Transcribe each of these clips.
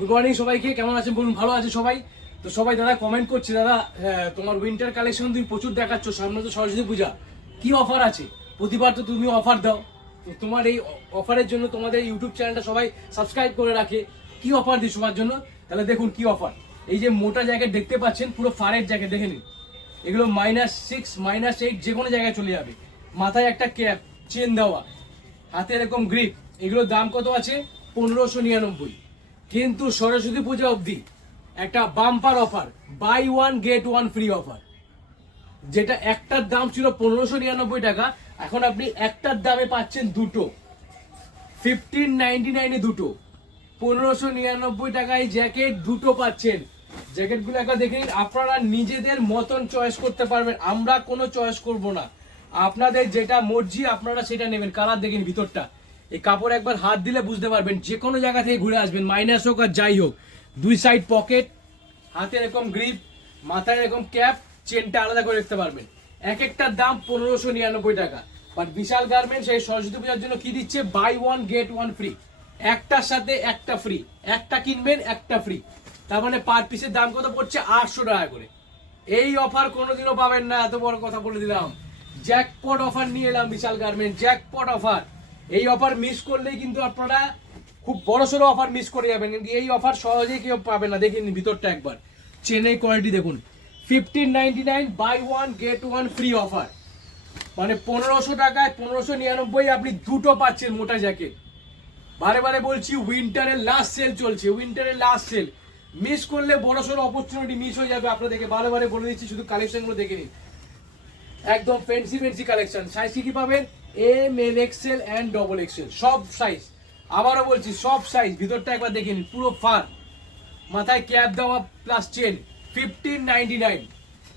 Good morning সবাইকে, কেমন আছেন বলুন? ভালো আছে সবাই তো? সবাই দাদা কমেন্ট করছে, দাদা তোমার উইন্টার কালেকশন তুমি প্রচুর দেখাচ্ছ, সামনে তো সরস্বতী পূজা, কি অফার আছে? প্রতিবার তো তুমি অফার দাও, তো তোমার এই অফারের জন্য তোমাদের ইউটিউব চ্যানেলটা সবাই সাবস্ক্রাইব করে রাখে, কি অফার দিই সবার জন্য? তাহলে দেখুন কি অফার। এই যে মোটা জ্যাকেট দেখতে পাচ্ছেন, পুরো ফারের জ্যাকেট দেখে নিন, এগুলো -6 -8 যে কোনো জায়গায় চলে যাবে। মাথায় একটা ক্যাপ, চেন দেওয়া, হাতে এরকম গ্রিপ। এগুলোর দাম কত আছে? 1599। কিন্তু সরস্বতী পূজা অবধি একটা bumper offer, buy one get one free offer. যেটা একটার দাম ছিল 1599 টাকা, এখন আপনি একটার দামে পাচ্ছেন দুটো, 1599 এ দুটো। 1599 টাকায় জ্যাকেট দুটো পাচ্ছেন। জ্যাকেটগুলো একবার দেখে নিন, আপনারা নিজেদের মতন চয়েস করতে পারবেন, আমরা কোনো চয়েস করব না। আপনাদের যেটা মর্জি আপনারা সেটা নেবেন। কালার দেখেন ভিতরটা, এই কাপড় একবার হাত দিলে বুঝতে পারবেন, যে কোনো জায়গা থেকে ঘুরে আসবেন, মাইনাস হোক আর যাই হোক। দুই সাইড পকেট, হাতে এরকম গ্রিপ, মাথায় এরকম ক্যাপ, চেনটা আলাদা করে রাখতে পারবেন। এক একটার দাম 1599 টাকা। বাট বিশাল গার্মেন্টস এই সরস্বতী পূজার জন্য কি দিচ্ছে? Buy one get one free, একটার সাথে একটা ফ্রি। একটা কিনবেন একটা ফ্রি, তার মানে পার পিসের দাম কত পড়ছে? 800 টাকা করে। এই অফার কোনোদিনও পাবেন না, এত বড় কথা বলে দিলাম। জ্যাকপট অফার নিয়ে এলাম বিশাল গার্মেন্ট, জ্যাকপট অফার। এই অফার মিস করলেই কিন্তু আপনারা খুব বড় সড়ো অফার মিস করে যাবেন, কিন্তু এই অফার সহজেই কেউ পাবে না। দেখেন ভিতরটা একবার, চেনের কোয়ালিটি দেখুন। 1599 buy one get one free offer, মানে 1500 টাকায় 1599 আপনি দুটো পাচ্ছেন মোটা জ্যাকেট। বারে বারে বলছি, উইন্টারের লাস্ট সেল চলছে, উইন্টারের লাস্ট সেল। মিস করলে বড় সড়ো অপরচুনিটি মিস হয়ে যাবে আপনাদেরকে। বারে বারে বলে দিচ্ছি, শুধু কালেকশনগুলো দেখে নিন, একদম ফ্যান্সি ফ্যান্সি কালেকশন। সাইজ কি পাবেন? M, L, XL and double XL, সব সাইজ। আবারও বলছি, সব সাইজ। ভিতরটা একবার দেখে নিন, পুরো ফার, মাথায় ক্যাপ দেওয়া প্লাস চেন। 1599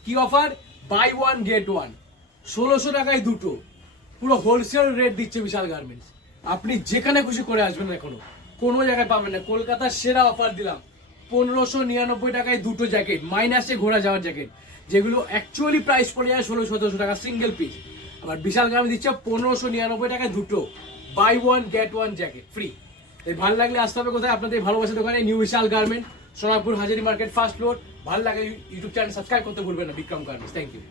কি অফার? বাই ওয়ান গেট ওয়ান, 1600 টাকায় দুটো। পুরো হোলসেল রেট দিচ্ছে বিশাল গার্মেন্টস। আপনি যেখানে খুশি করে আসবেন, এখনো কোনো জায়গায় পাবেন না। কলকাতার সেরা অফার দিলাম, 1599 টাকায় দুটো জ্যাকেট, মাইনাসে ঘোরা যাওয়ার জ্যাকেট, যেগুলো অ্যাকচুয়ালি প্রাইস পড়ে যায় 1600-1700 টাকা সিঙ্গেল পিস। আবার বিশাল গার্মেন্টস দিচ্ছে 1599 টাকায় দুটো, buy one get one jacket free. এই ভালো লাগলে আসতে হবে কোথায়? আপনাদের ভালোবাসার দোকানে, new Bishal garment, Sonarpur Hazari market, first floor. ভালো লাগে ইউটিউব চ্যানেল সাবস্ক্রাইব করতে ভুলবেন না, বিক্রম গার্মেন্টস। Thank you.